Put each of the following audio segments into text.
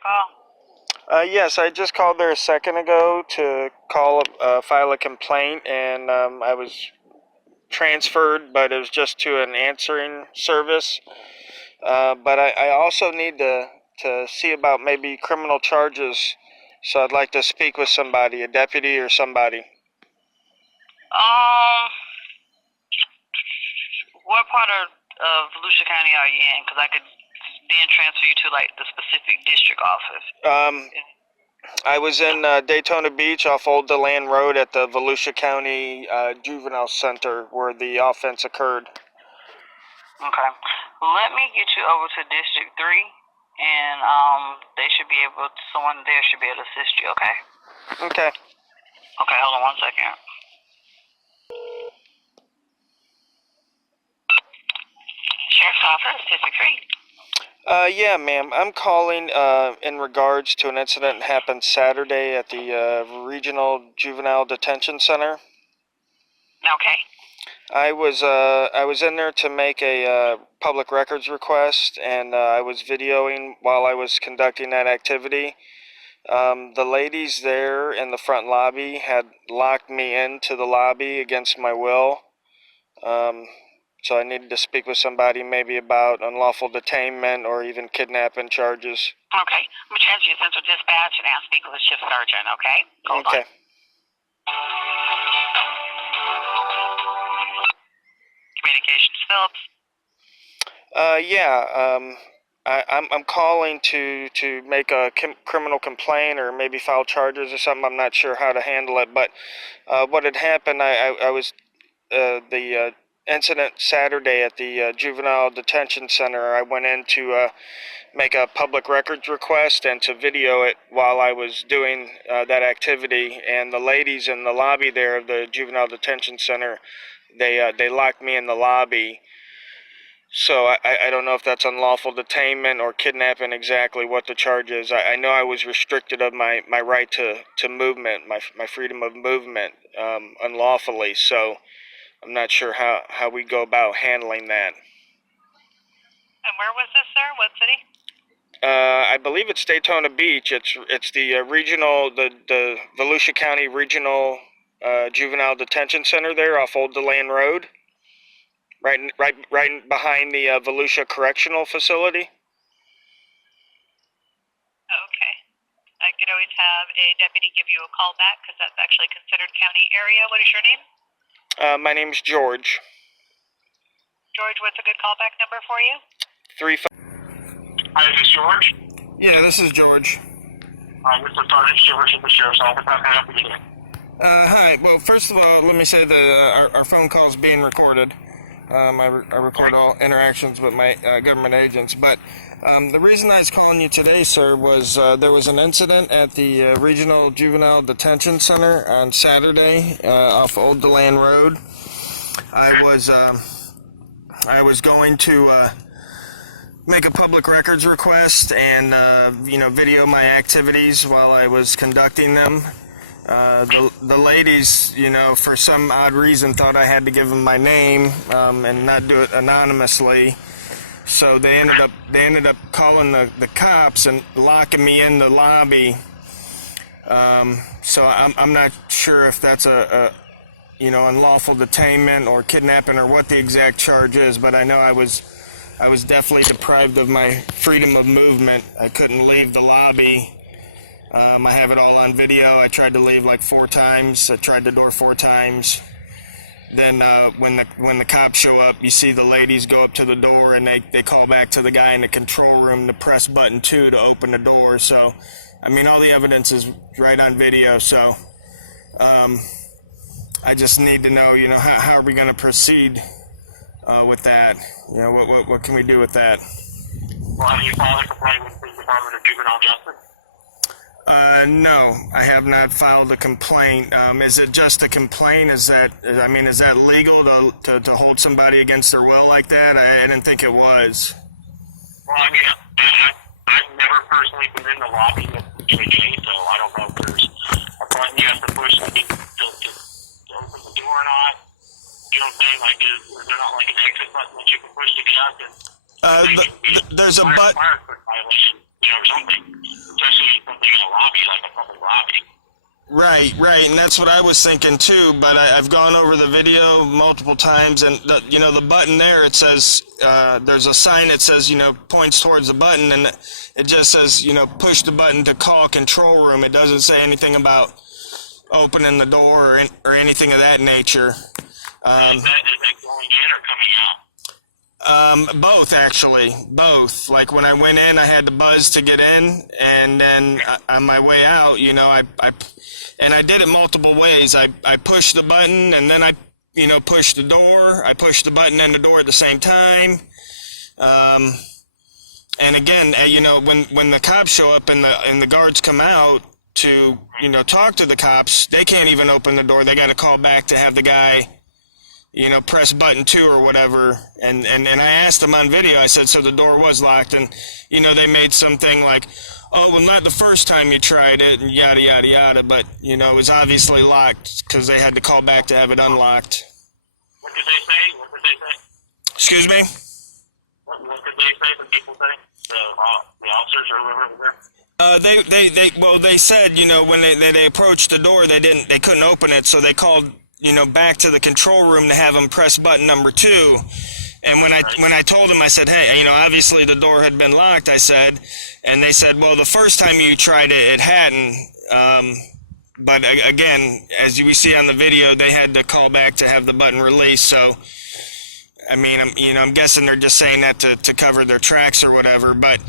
your call? Yes, I just called there a second ago to file a complaint, and I was transferred, but it was just to an answering service. But I also need to see about maybe criminal charges, so I'd like to speak with somebody, a deputy or somebody. What part of Volusia County are you in? Because I could then transfer you to like the specific district office. I was in Daytona Beach off Old DeLand Road at the Volusia County Juvenile Center where the offense occurred. Okay. Let me get you over to District 3, and someone there should be able to assist you, okay? Okay. Okay, hold on 1 second. Sheriff's Office, District 3. Yeah, ma'am. I'm calling in regards to an incident that happened Saturday at the Regional Juvenile Detention Center. Okay. I was in there to make a public records request, and I was videoing while I was conducting that activity. The ladies there in the front lobby had locked me into the lobby against my will. So I needed to speak with somebody maybe about unlawful detainment or even kidnapping charges. Okay. I'm going to transfer you to Central Dispatch and I'll speak with the shift sergeant, okay? Hold okay. on. Communications, Phillips. Yeah. I'm calling to make a criminal complaint or maybe file charges or something. I'm not sure how to handle it, but what had happened, I was the incident Saturday at the Juvenile Detention Center. I went in to make a public records request and to video it while I was doing that activity. And the ladies in the lobby there of the Juvenile Detention Center, they locked me in the lobby. So I don't know if that's unlawful detainment or kidnapping, exactly what the charge is. I know I was restricted of my right to movement, my freedom of movement unlawfully. So I'm not sure how we go about handling that. And where was this, sir? What city? I believe it's Daytona Beach. It's the the Volusia County Regional Juvenile Detention Center there off Old DeLand Road. Right behind the Volusia Correctional Facility. Okay. I could always have a deputy give you a call back because that's actually considered county area. What is your name? My name's George. George, what's a good callback number for you? 35. Hi, is this George? Yeah, this is George. This is Sergeant Stewart from the Sheriff's Office. How can I help you today? Hi. Well, first of all, let me say that our phone call is being recorded. I record all interactions with my government agents. But the reason I was calling you today, sir, was there was an incident at the Regional Juvenile Detention Center on Saturday off Old DeLand Road. I was going to make a public records request and video my activities while I was conducting them. The ladies, for some odd reason thought I had to give them my name and not do it anonymously. So they ended up calling the cops and locking me in the lobby. So I'm not sure if that's a unlawful detainment or kidnapping or what the exact charge is, but I know I was definitely deprived of my freedom of movement. I couldn't leave the lobby. I have it all on video. I tried to leave like 4 times. I tried the door 4 times. Then when the cops show up, you see the ladies go up to the door and they call back to the guy in the control room to press button 2 to open the door. So, I mean, all the evidence is right on video. So, I just need to know, how are we going to proceed with that? What can we do with that? Well, have you filed a complaint with the Department of Juvenile Justice? No, I have not filed a complaint. Is it just a complaint? Is that legal to hold somebody against their will like that? I didn't think it was. Well, I mean, I've never personally been in the lobby of the JJ, so I don't know if there's a button you have to push to open the door or not. You know what I'm saying? Like, is there not like an exit button that you can push to get out? There's a button. Violation, or something. Right, and that's what I was thinking too. But I've gone over the video multiple times, and the button there, it says there's a sign that says points towards the button, and it just says push the button to call control room. It doesn't say anything about opening the door or anything of that nature. Is that going in or coming out? Both actually, both. Like when I went in, I had to buzz to get in, and then on my way out, I did it multiple ways. I pushed the button, and then I pushed the door. I pushed the button and the door at the same time. And again, when the cops show up and the guards come out to talk to the cops, they can't even open the door. They got to call back to have the guy press button 2 or whatever, and I asked them on video, I said, so the door was locked, and, they made something like, oh, well, not the first time you tried it, and yada, yada, yada, but, it was obviously locked, because they had to call back to have it unlocked. What did they say? Excuse me? What did they say, the people say? The officers or whoever was there? They said, when they approached the door, they couldn't open it, so they called back to the control room to have him press button number 2. And when I told him, I said, hey, obviously the door had been locked, I said, and they said, well, the first time you tried it, it hadn't. But again, as we see on the video, they had to call back to have the button released. So, I mean, I'm guessing they're just saying that to cover their tracks or whatever. But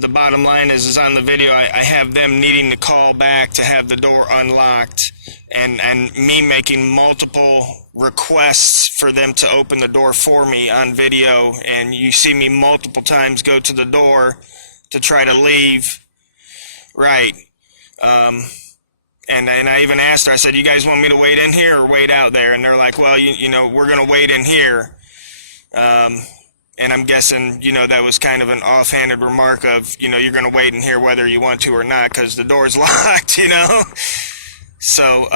the bottom line is on the video, I have them needing to call back to have the door unlocked, and me making multiple requests for them to open the door for me on video. And you see me multiple times go to the door to try to leave. Right. And I even asked her, I said, you guys want me to wait in here or wait out there? And they're like, well, we're going to wait in here. And I'm guessing, that was kind of an offhanded remark of, you're going to wait in here whether you want to or not because the door's locked, So,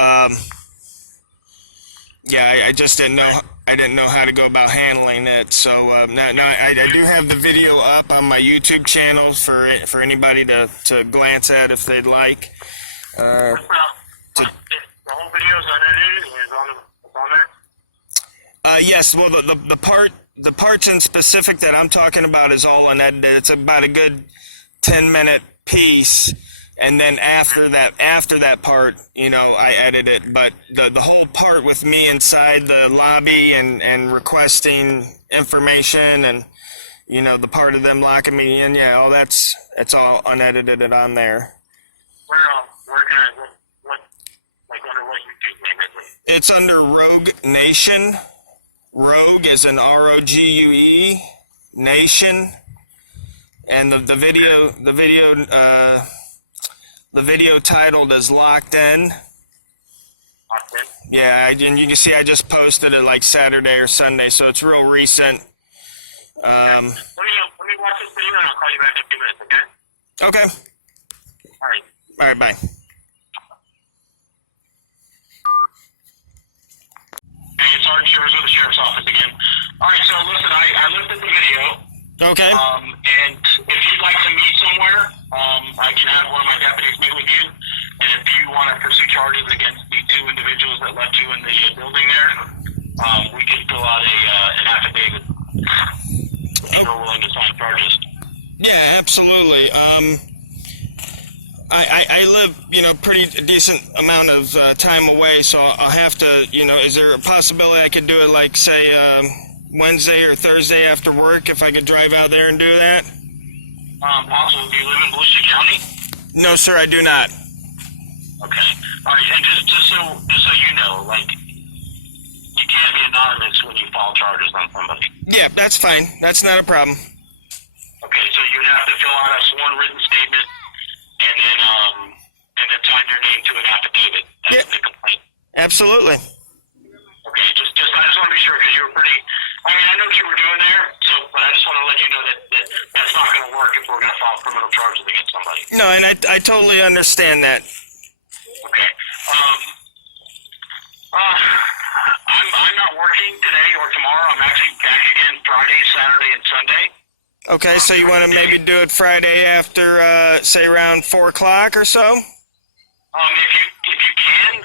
yeah, I just didn't know. I didn't know how to go about handling it. So, I do have the video up on my YouTube channel for anybody to glance at if they'd like. The whole video is unedited and it's on there? Yes, well, the parts in specific that I'm talking about is all unedited. It's about a good 10-minute piece, and then after that part, I edit it. But the whole part with me inside the lobby and requesting information and the part of them locking me in, yeah, it's all unedited and on there. Where can under what YouTube name is it? It's under Rogue Nation. Rogue is an ROGUE Nation, and the video titled is Locked In. Locked In? Yeah, and you can see I just posted it like Saturday or Sunday, so it's real recent. Let me watch this video and I'll call you back in a few minutes, okay? Okay. All right, bye. Hey, it's Sergeant Shivers with the Sheriff's Office again. All right, so listen, I looked at the video. Okay. And if you'd like to meet somewhere, I can have one of my deputies meet with you. And if you want to pursue charges against the 2 individuals that left you in the building there, we can fill out an affidavit. If you're willing to sign charges. Yeah, absolutely. I live, pretty decent amount of time away, so I'll have to, is there a possibility I could do it like, say, Wednesday or Thursday after work if I could drive out there and do that? Possible. Do you live in Volusia County? No, sir, I do not. Okay. All right, and just so you know, you can't be anonymous when you file charges on somebody. Yeah, that's fine. That's not a problem. Okay, so you'd have to fill out a sworn written statement and then sign your name to an affidavit. That's the complaint. Absolutely. Okay, I just want to be sure because you were pretty. I know what you were doing there, but I just want to let you know that that's not going to work if we're going to file criminal charges against somebody. No, and I totally understand that. Okay. I'm not working today or tomorrow. I'm actually back again Friday, Saturday, and Sunday. Okay, so you want to maybe do it Friday after, say, around 4 o'clock or so? If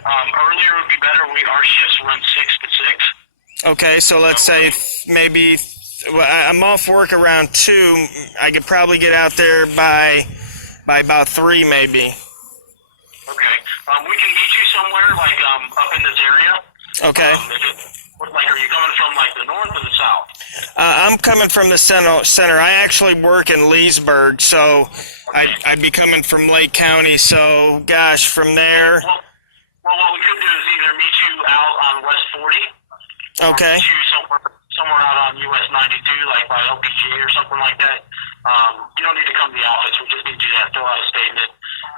Earlier would be better. Our shifts run 6 to 6. Okay, so let's say maybe I'm off work around 2. I could probably get out there by about 3 maybe. Okay. We can meet you somewhere, like up in this area. Okay. Are you coming from like the north or the south? I'm coming from the center. I actually work in Leesburg, so I'd be coming from Lake County. So, gosh, from there. Well, what we could do is either meet you out on West 40. Okay. Or meet you somewhere out on US 92, like by LPGA or something like that. You don't need to come to the office. We just need you to fill out a statement.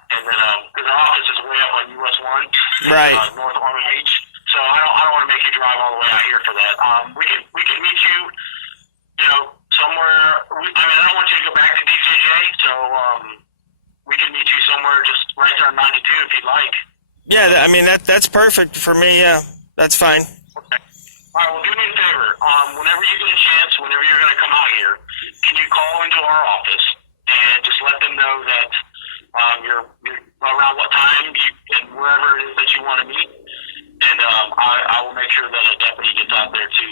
And then, because our office is way up on US 1. Right. North Ormond Beach. So I don't want to make you drive all the way out here for that. We can meet you, somewhere. I don't want you to go back to DJJ, so we can meet you somewhere just right there on 92 if you'd like. Yeah, I mean that's perfect for me. Yeah, that's fine. Okay. All right. Well, do me a favor. Whenever you get a chance, whenever you're going to come out here, can you call into our office and just let them know that you're around what time and wherever it is that you want to meet. And I will make sure that a deputy gets out there to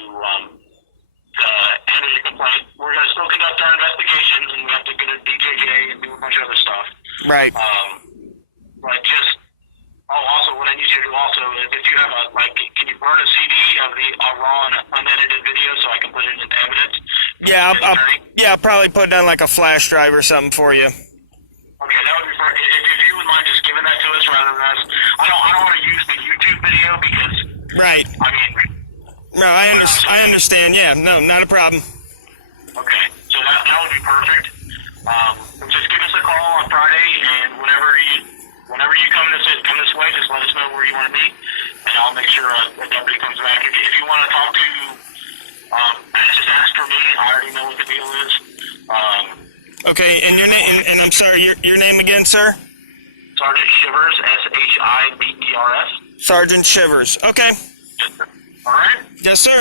handle your complaint. We're going to still conduct our investigations, and we have to go to DJJ and do a bunch of other stuff. Right. But just, also what I need you to do also is if you have can you burn a CD of the raw and unedited video so I can put it into evidence? Yeah, I'll probably put it on like a flash drive or something for you. Okay, that would be perfect. If you would mind just giving that to us rather than us. I don't want to use the YouTube video because. Right. I mean. No, I understand. Yeah, no, not a problem. Okay, so that would be perfect. Just give us a call on Friday, and whenever you come this way, just let us know where you want to meet, and I'll make sure a deputy comes back. If you want to talk to, just ask for me. I already know what the deal is. Okay, and your name, and I'm sorry, your name again, sir? Sergeant Shivers, Shivers. Sergeant Shivers. Okay. All right. Yes, sir.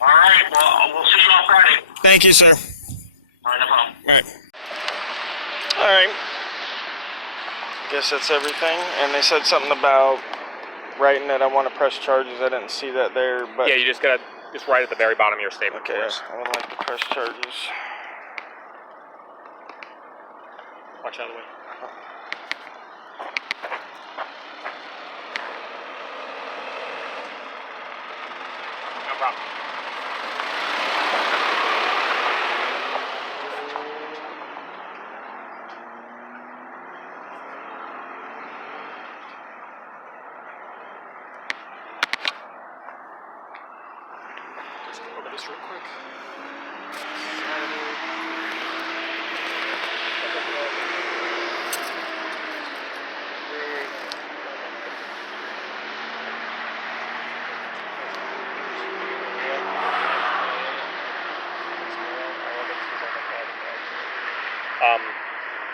All right. Well, we'll see you on Friday. Thank you, sir. All right, no problem. All right. All right. Guess that's everything. And they said something about writing that I want to press charges. I didn't see that there, but yeah, you just gotta write at the very bottom of your statement. Okay, I would like to press charges. Watch out of the way. No problem. Just go over this real quick.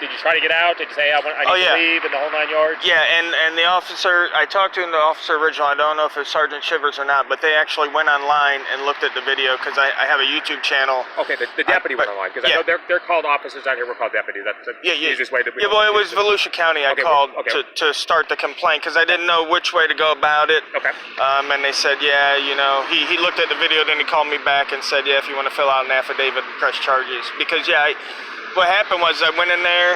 Did you try to get out? Did you say I need to leave and the whole 9 yards? Yeah, and the officer, I talked to the officer originally, I don't know if it's Sergeant Shivers or not, but they actually went online and looked at the video because I have a YouTube channel. Okay, the deputy went online because I know they're called officers down here. We're called deputies. That's the easiest way to. Yeah, well, it was Volusia County. I called to start the complaint because I didn't know which way to go about it. Okay. And they said, yeah, he looked at the video, then he called me back and said, yeah, if you want to fill out an affidavit and press charges, because what happened was I went in there,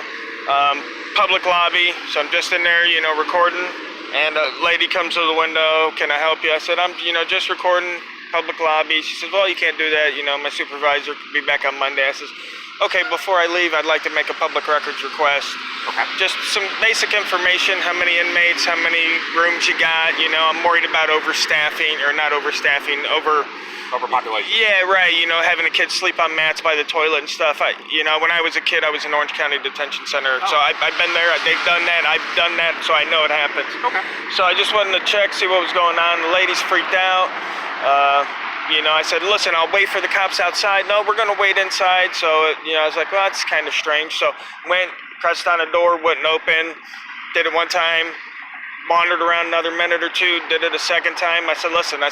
public lobby, so I'm just in there, recording, and a lady comes to the window, can I help you? I said, I'm, just recording, public lobby. She says, well, you can't do that, my supervisor could be back on Monday. I says, okay, before I leave, I'd like to make a public records request. Okay. Just some basic information, how many inmates, how many rooms you got, I'm worried about overstaffing, or not overstaffing, overpopulation. Yeah, right. Having the kids sleep on mats by the toilet and stuff. When I was a kid, I was in Orange County Detention Center, so I've been there. They've done that. I've done that, so I know it happens. Okay. So I just wanted to check, see what was going on. The ladies freaked out. I said, listen, I'll wait for the cops outside. No, we're gonna wait inside. So I was like, well, that's kind of strange. So went, pressed on a door, wouldn't open. Did it one time. Wandered around another minute or two. Did it a second time. I said, listen.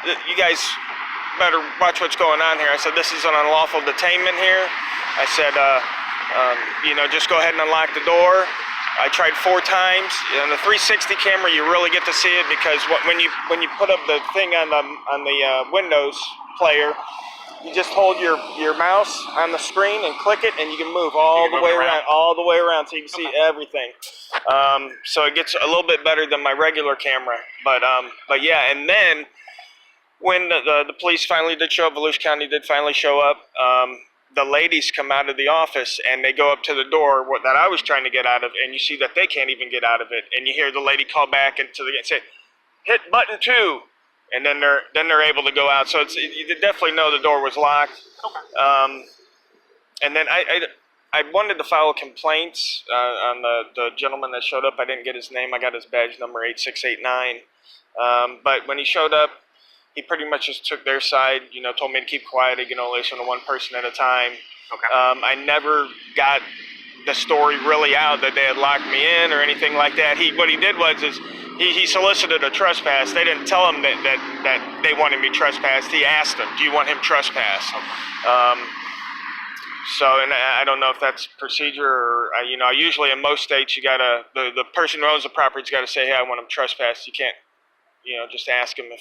You guys better watch what's going on here. I said, this is an unlawful detainment here. I said, just go ahead and unlock the door. I tried 4 times. On the 360 camera, you really get to see it because when you put up the thing on the Windows player, you just hold your mouse on the screen and click it, and you can move all the way around, so you can see everything. So it gets a little bit better than my regular camera, but yeah. And then when the police finally did show up, Volusia County did finally show up. The ladies come out of the office and they go up to the door that I was trying to get out of, and you see that they can't even get out of it. And you hear the lady call back into the and say, "Hit button 2," and then they're able to go out. So you definitely know the door was locked. Okay. And then I wanted to file complaints on the gentleman that showed up. I didn't get his name. I got his badge number 8689. But when he showed up, he pretty much just took their side, told me to keep quiet. He can only listen to one person at a time. Okay. I never got the story really out that they had locked me in or anything like that. What he did was he solicited a trespass. They didn't tell him that they wanted me trespassed. He asked them, "Do you want him trespassed?" Okay. So, and I don't know if that's procedure or, usually in most states the person who owns the property's got to say, "Hey, I want him trespassed." You can't, just ask him if,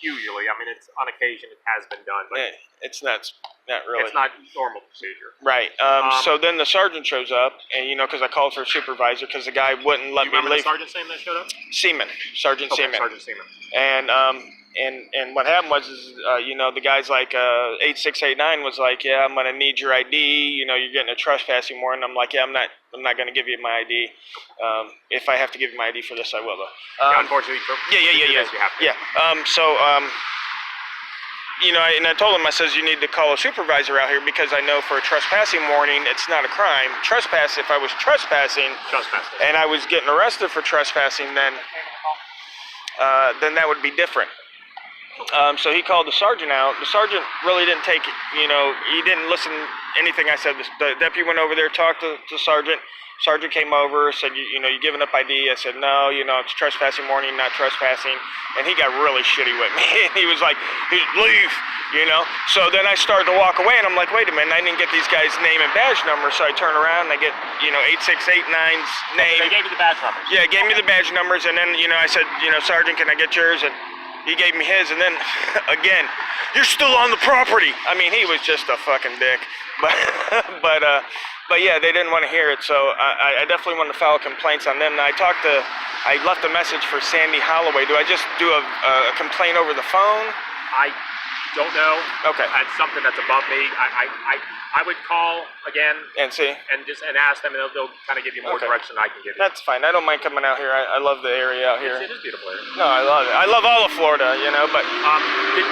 Usually, I mean, it's on occasion it has been done, but it's not really. it's not normal procedure. Right. So then the sergeant shows up, and because I called for a supervisor because the guy wouldn't let You me remember the leave. sergeant's name that showed up? Seaman, Sergeant Okay, Seaman. Sergeant Seaman. And what happened was the guy's like 8689 was like, "Yeah, I'm gonna need your ID. You're getting a trespassing warrant." I'm like, "Yeah, I'm not gonna give you my ID. If I have to give you my ID for this, I will though." Unfortunately, Yeah. you have to. Yeah. And I told him, I says, "You need to call a supervisor out here because I know for a trespassing warning, it's not a crime. Trespass, if I was trespassing and I was getting arrested for trespassing, then that would be different." So he called the sergeant out. The sergeant really didn't take it, he didn't listen to anything I said. The deputy went over there, talked to the sergeant. Sergeant came over, said, you giving up ID? I said, "No, it's trespassing warning, not trespassing." And he got really shitty with me. And he was like, "Leave," So then I started to walk away, and I'm like, wait a minute, I didn't get these guys' name and badge number. So I turn around, and I get, 8689's name. They gave you the badge numbers. Yeah, he gave me the badge numbers, and then, I said, "Sergeant, can I get yours?" And he gave me his, and then, again, "You're still on the property." I mean, he was just a fucking dick. But yeah, they didn't want to hear it, so I definitely want to file complaints on them. And I left a message for Sandy Holloway. Do I just do a complaint over the phone? I don't know. Okay. That's something that's above me. I would call again And see? and ask them, and they'll kind of give you more Okay. direction than I can give you. That's fine. I don't mind coming out here. I love the area out here. It is beautiful area. No, I love it. I love all of Florida, but Did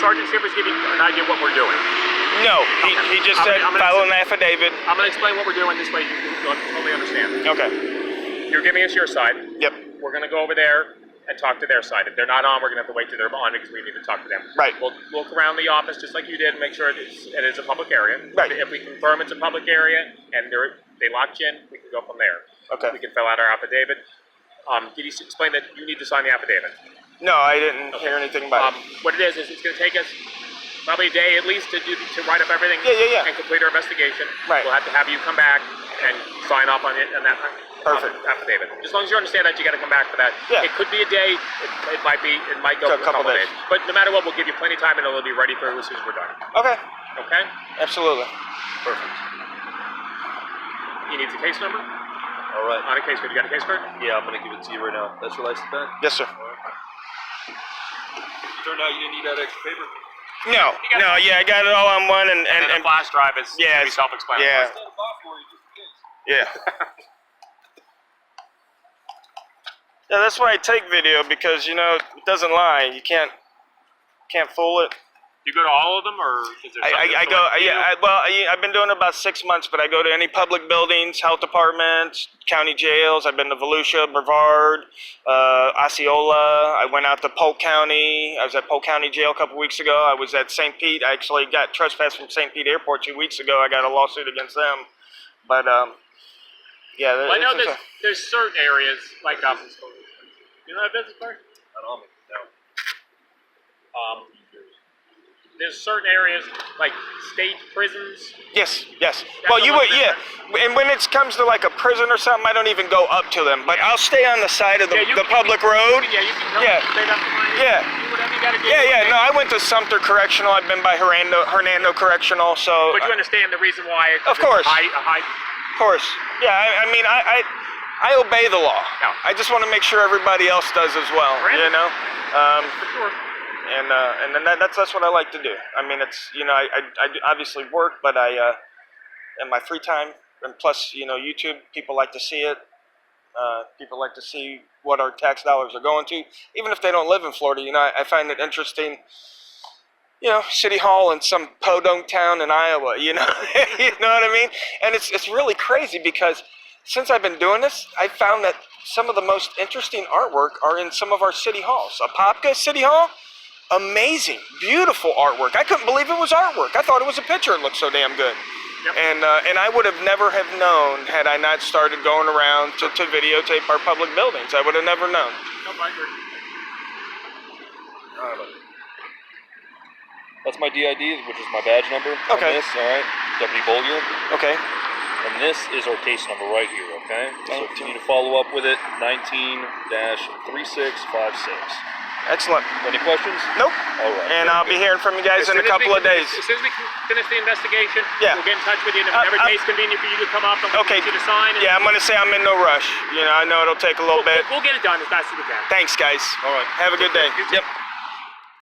Sergeant Shippers give you an idea of what we're doing? no, he just said I'm gonna- file an affidavit. I'm going to explain what we're doing this way you'll totally understand. Okay. You're giving us your side. Yep. We're going to go over there and talk to their side. If they're not on, we're going to have to wait till they're on because we need to talk to them. Right. We'll look around the office just like you did and make sure it is a public area. Right. If we confirm it's a public area and they locked you in, we can go from there. Okay. We can fill out our affidavit. Did you explain that you need to sign the affidavit? No, I didn't hear anything about it. What it is it's going to take us probably a day at least to write up everything Yeah. and complete our investigation. Right. We'll have to have you come back and sign off on it and that Perfect. affidavit. As long as you understand that, you got to come back for that. Yeah. It could be a day. It might go A for couple a couple days. days. But no matter what, we'll give you plenty of time and it'll be ready for as soon as we're done. Okay. Okay? Absolutely. Perfect. You need the case number? All right. On a case card. You got a case card? Yeah, I'm gonna give it to you right now. That's your license back. Yes, sir. Turned out you didn't need that extra paper. No, yeah, I got it all on one, and the flash drive is yeah, pretty self-explanatory. yeah, yeah. Yeah, that's why I take video because it doesn't lie. You can't fool it. Do you go to all of them, or is there something I that's go. like you? I've been doing it about 6 months, but I go to any public buildings, health departments, county jails. I've been to Volusia, Brevard, Osceola. I went out to Polk County. I was at Polk County Jail a couple weeks ago. I was at St. Pete. I actually got trespassed from St. Pete Airport 2 weeks ago. I got a lawsuit against them. But yeah. Well, I know there's certain areas like you know that business card? Not on me. No. there's certain areas like state prisons. Yes, yes. That's Well, a you little would, yeah. And when it comes to like a prison or something, I don't even go up to them. But I'll stay on the side of the, Yeah, you the can- public road. Yeah, you can Yeah. say that to mine. Yeah. Do whatever you gotta do. Yeah, yeah. No, I went to Sumter Correctional. I've been by Hernando Correctional. So, But you understand the reason why? Of course. A high. of course, yeah. I mean, I obey the law. Yeah. I just want to make sure everybody else does as well. Right. You know. For sure. And then that's what I like to do. I mean, it's I obviously work, but I in my free time, and plus YouTube, people like to see it. People like to see what our tax dollars are going to, even if they don't live in Florida. I find it interesting. City Hall in some podunk town in Iowa. You know what I mean? And it's really crazy because since I've been doing this, I found that some of the most interesting artwork are in some of our city halls. Apopka City Hall. Amazing, beautiful artwork. I couldn't believe it was artwork. I thought it was a picture. It looked so damn good. Yep. And I would have never have known had I not started going around to videotape our public buildings. I would have never known. No, I agree. That's my DID, which is my badge number. Okay. On this, all right. Deputy Bolger. Okay. And this is our case number right here, okay? So if you need to follow up with it, 19-3656. Excellent. Any questions? Nope. All right. And I'll be hearing from you guys in a couple of days. As soon as we finish the investigation, Yeah. we'll get in touch with you. And if whenever I- day's convenient for you to come up and we'll Okay. get you to sign. And Yeah, I'm gonna say I'm in no rush. I know it'll take a little bit. We'll get it done as fast as we can. Thanks, guys. All right. Have a good day. You too. Yep.